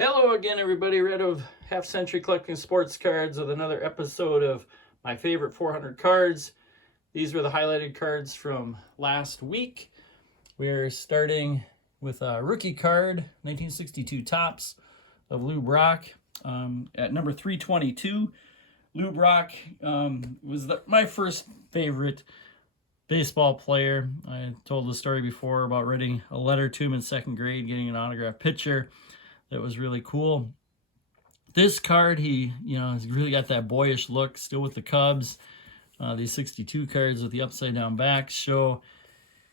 Hello again, everybody. Red of Half Century Collecting Sports Cards with another episode of my favorite 400 cards. These were the highlighted cards from last week. We're starting with a rookie card, 1962 Topps of Lou Brock. At number 322, Lou Brock was my first favorite baseball player. I told the story before about writing a letter to him in second grade, getting an autographed picture. That was really cool. This card, he's really got that boyish look, still with the Cubs. These 62 cards with the upside down backs show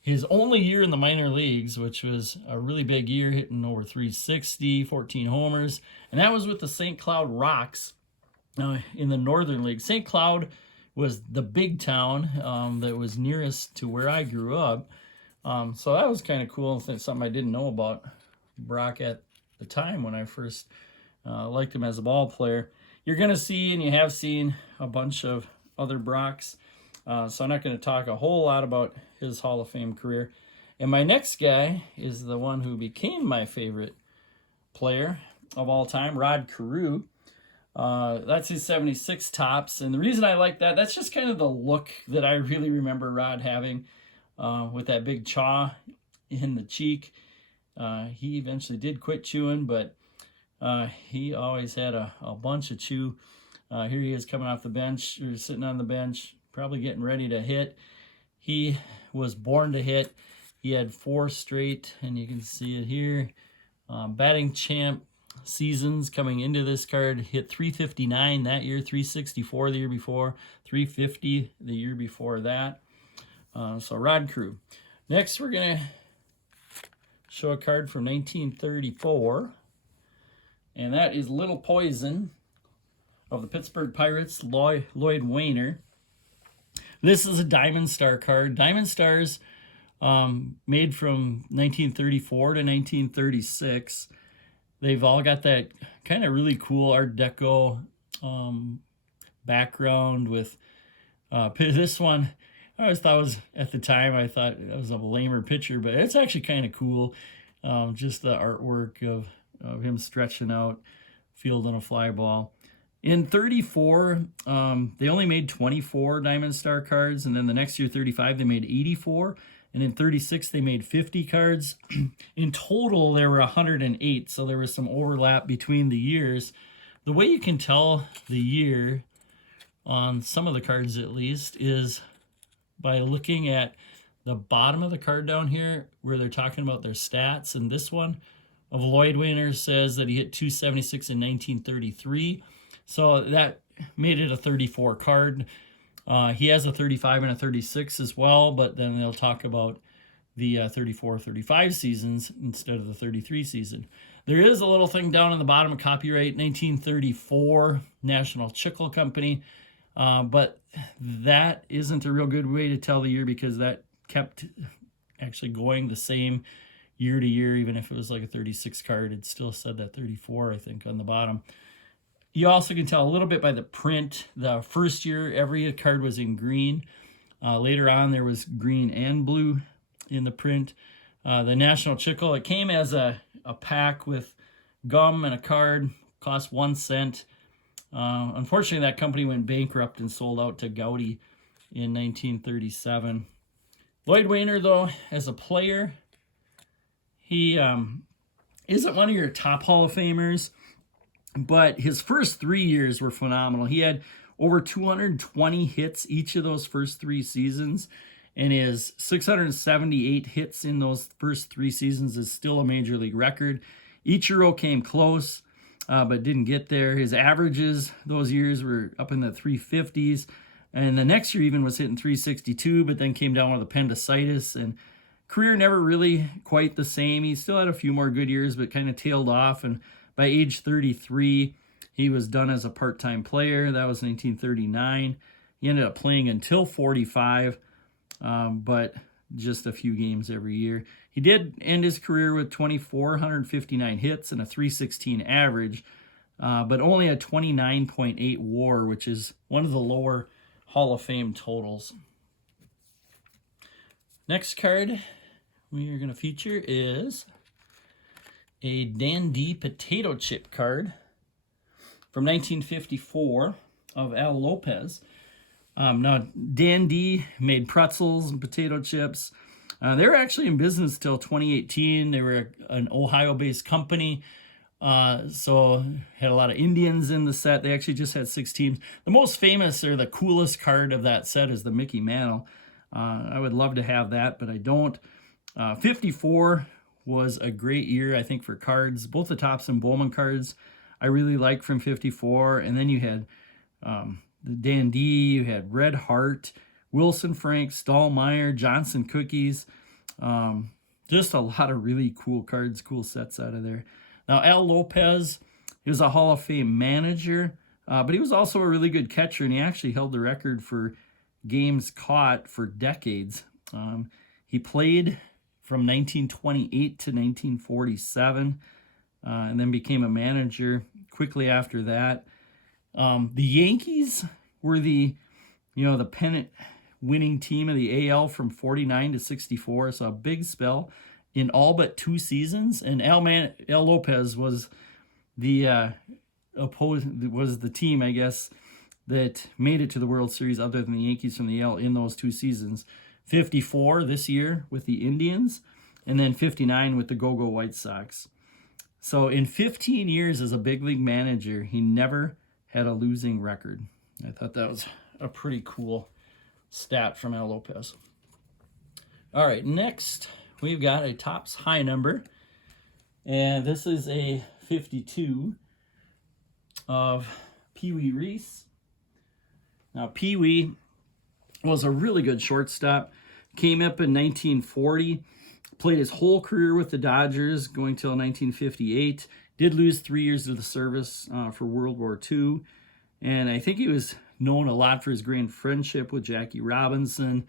his only year in the minor leagues, which was a really big year, hitting over 360, 14 homers. And that was with the St. Cloud Rocks in the Northern League. St. Cloud was the big town that was nearest to where I grew up. So that was kind of cool. Something I didn't know about Brock at the time when I first liked him as a ball player. You're going to see, and you have seen, a bunch of other Brocks. So I'm not going to talk a whole lot about his Hall of Fame career. And my next guy is the one who became my favorite player of all time, Rod Carew. That's his 76 Topps. And the reason I like that's just kind of the look that I really remember Rod having with that big chaw in the cheek. He eventually did quit chewing, but he always had a bunch of chew. Here he is coming off the bench, or sitting on the bench, probably getting ready to hit. He was born to hit. He had 4 straight, and you can see it here, batting champ seasons coming into this card. Hit 359 that year, 364 the year before, 350 the year before that. So Rod Carew. Next, we're going to show a card from 1934, and that is Little Poison of the Pittsburgh Pirates, Lloyd Wayer. This is a Diamond Star card. Diamond Stars made from 1934 to 1936. They've all got that kind of really cool Art Deco background with this one. I always thought at the time, I thought it was a lamer picture, but it's actually kind of cool. Just the artwork of him stretching out, fielding a fly ball. In 34, they only made 24 Diamond Star cards, and then the next year, 35, they made 84. And in 36, they made 50 cards. In total, there were 108, so there was some overlap between the years. The way you can tell the year, on some of the cards at least, is by looking at the bottom of the card down here where they're talking about their stats. And this one of Lloyd Wayer says that he hit 276 in 1933. So that made it a 34 card. He has a 35 and a 36 as well, but then they'll talk about the 34-35 seasons instead of the 33 season. There is a little thing down on the bottom of copyright, 1934, National Chicle Company. But that isn't a real good way to tell the year, because that kept actually going the same year to year. Even if it was like a 36 card, it still said that 34, I think, on the bottom. You also can tell a little bit by the print. The first year, every card was in green. Later on, there was green and blue in the print. The National Chicle, it came as a pack with gum and a card, cost 1 cent. Unfortunately, that company went bankrupt and sold out to Gowdy in 1937. Lloyd Wayer, though, as a player, he isn't one of your top Hall of Famers, but his first 3 years were phenomenal. He had over 220 hits each of those first 3 seasons, and his 678 hits in those first 3 seasons is still a major league record. Ichiro came close, but didn't get there. His averages those years were up in the 350s, and the next year even was hitting 362, but then came down with appendicitis, and career never really quite the same. He still had a few more good years, but kind of tailed off, and by age 33, he was done as a part-time player. That was 1939. He ended up playing until 45, but just a few games every year. He did end his career with 2,459 hits and a 316 average, but only a 29.8 WAR, which is one of the lower Hall of Fame totals. Next card we are going to feature is a Dandy potato chip card from 1954 of Al Lopez. Now, Dandy made pretzels and potato chips. They were actually in business till 2018. They were an Ohio-based company, so had a lot of Indians in the set. They actually just had 6 teams. The most famous or the coolest card of that set is the Mickey Mantle. I would love to have that, but I don't. 54 was a great year, I think, for cards. Both the Topps and Bowman cards I really liked from 54. And then you had the Dandy, you had Red Heart, Wilson Frank, Stallmeyer, Johnson Cookies. Just a lot of really cool cards, cool sets out of there. Now, Al Lopez, he was a Hall of Fame manager, but he was also a really good catcher, and he actually held the record for games caught for decades. He played from 1928 to 1947, and then became a manager quickly after that. The Yankees were the pennant winning team of the AL from 49 to 64, so a big spell in all but 2 seasons. And Al Lopez was the team, I guess, that made it to the World Series other than the Yankees from the AL in those 2 seasons. 54 this year with the Indians, and then 59 with the Go-Go White Sox. So in 15 years as a big league manager, he never had a losing record. I thought that was a pretty cool stat from Al Lopez. All right, next we've got a Topps high number, and this is a 52 of Peewee Reese. Now, Peewee was a really good shortstop. Came up in 1940, played his whole career with the Dodgers, going till 1958. Did lose 3 years of the service for World War II. And I think he was known a lot for his great friendship with Jackie Robinson.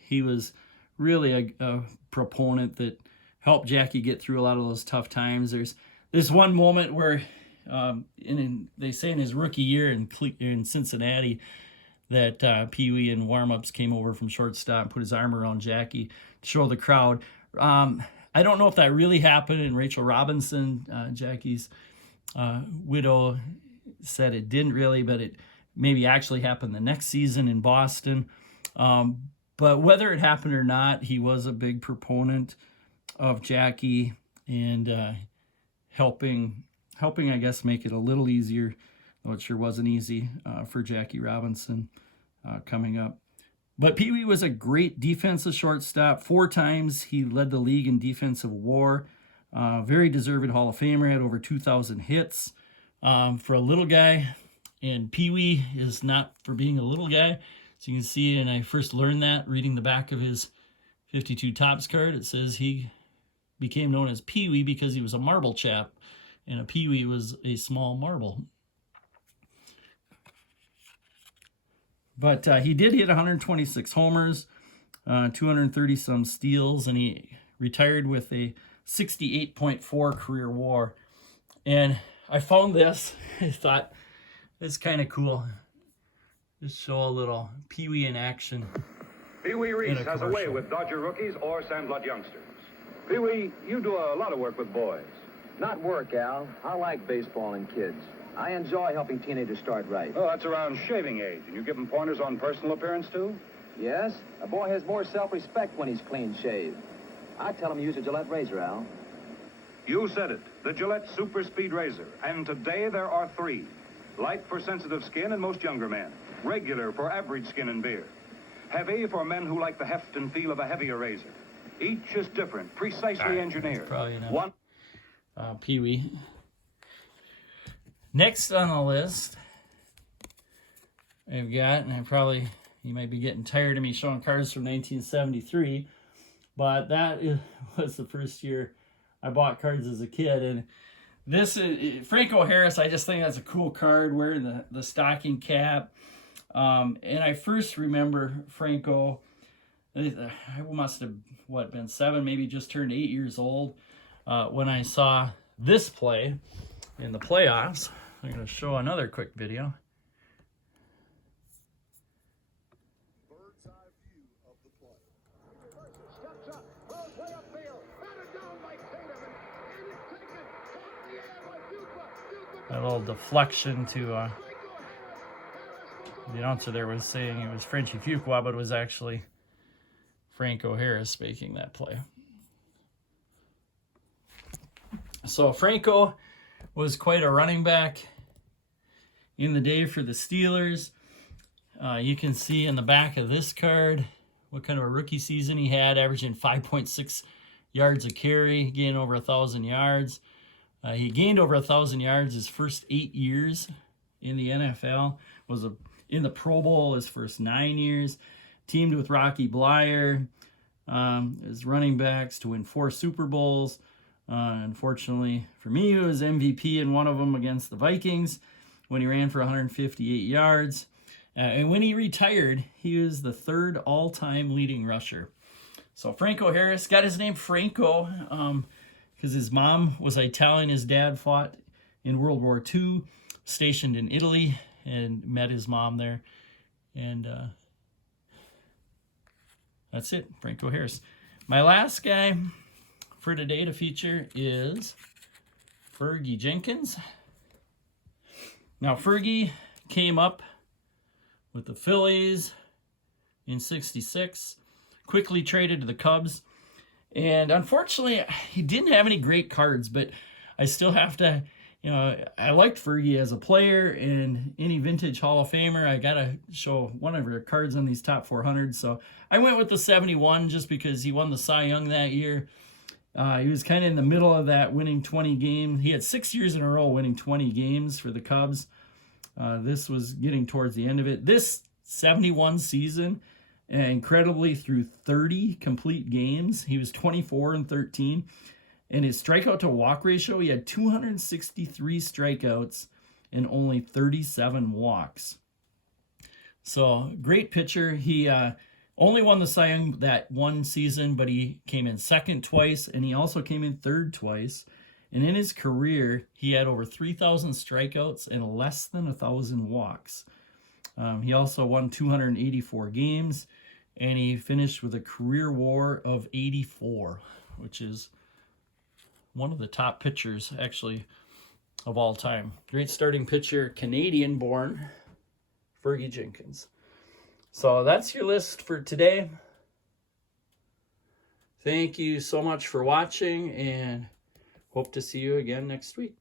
He was really a proponent that helped Jackie get through a lot of those tough times. There's this one moment where they say in his rookie year in Cincinnati that Peewee in warm-ups came over from shortstop and put his arm around Jackie to show the crowd. I don't know if that really happened, and Rachel Robinson, Jackie's widow, said it didn't really, but it maybe actually happened the next season in Boston. But whether it happened or not, he was a big proponent of Jackie and helping, I guess, make it a little easier, though it sure wasn't easy for Jackie Robinson coming up. But Peewee was a great defensive shortstop. 4 times he led the league in defensive WAR. Very deserved Hall of Famer, had over 2,000 hits for a little guy. And Peewee is not for being a little guy. So you can see, and I first learned that reading the back of his 52 Topps card. It says he became known as Peewee because he was a marble chap, and a peewee was a small marble. But he did hit 126 homers, 230 some steals, and he retired with a 68.4 career WAR. And I found this. I thought it's kind of cool. Just show a little Peewee in action. Peewee Reese has a way with Dodger rookies or Sandlot youngsters. Peewee, you do a lot of work with boys. Not work, Al. I like baseball and kids. I enjoy helping teenagers start right. Oh, that's around shaving age. And you give them pointers on personal appearance, too? Yes. A boy has more self-respect when he's clean-shaved. I tell him to use a Gillette razor, Al. You said it. The Gillette Super Speed Razor. And today there are 3. Light for sensitive skin and most younger men. Regular for average skin and beard. Heavy for men who like the heft and feel of a heavier razor. Each is different, precisely engineered. Probably not. One. Peewee. Next on the list, I've got, and you might be getting tired of me showing cards from 1973, but that was the first year I bought cards as a kid. And this is Franco Harris. I just think that's a cool card, wearing the stocking cap. And I first remember Franco, I must have, been 7, maybe just turned 8 years old, when I saw this play in the playoffs. I'm going to show another quick video. Bird's eye view of the play. Steps up, throws way upfield, batted down by Tatum, a little deflection to the announcer there was saying it was Frenchie Fuqua, but it was actually Franco Harris making that play. So Franco was quite a running back in the day for the Steelers. You can see in the back of this card what kind of a rookie season he had, averaging 5.6 yards a carry, gained over 1,000 yards. He gained over 1,000 yards his first 8 years in the NFL, was in the Pro Bowl his first 9 years, teamed with Rocky Blyer as running backs to win 4 Super Bowls. Unfortunately for me, he was MVP in one of them against the Vikings when he ran for 158 yards. And when he retired, he was the 3rd all-time leading rusher. So Franco Harris got his name Franco because his mom was Italian. His dad fought in World War II, stationed in Italy, and met his mom there. And that's it, Franco Harris. My last guy for today to feature is Fergie Jenkins. Now, Fergie came up with the Phillies in '66, quickly traded to the Cubs, and unfortunately, he didn't have any great cards, but I still have to, I liked Fergie as a player, and any vintage Hall of Famer, I got to show one of her cards on these top 400, so I went with the 71 just because he won the Cy Young that year. He was kind of in the middle of that winning 20 games. He had 6 years in a row winning 20 games for the Cubs. This was getting towards the end of it. This 71 season, incredibly, through 30 complete games, he was 24-13. And his strikeout to walk ratio, he had 263 strikeouts and only 37 walks. So, great pitcher. He only won the Cy Young that one season, but he came in second twice, and he also came in third twice. And in his career, he had over 3,000 strikeouts and less than 1,000 walks. He also won 284 games, and he finished with a career WAR of 84, which is one of the top pitchers, actually, of all time. Great starting pitcher, Canadian-born Fergie Jenkins. So that's your list for today. Thank you so much for watching, and hope to see you again next week.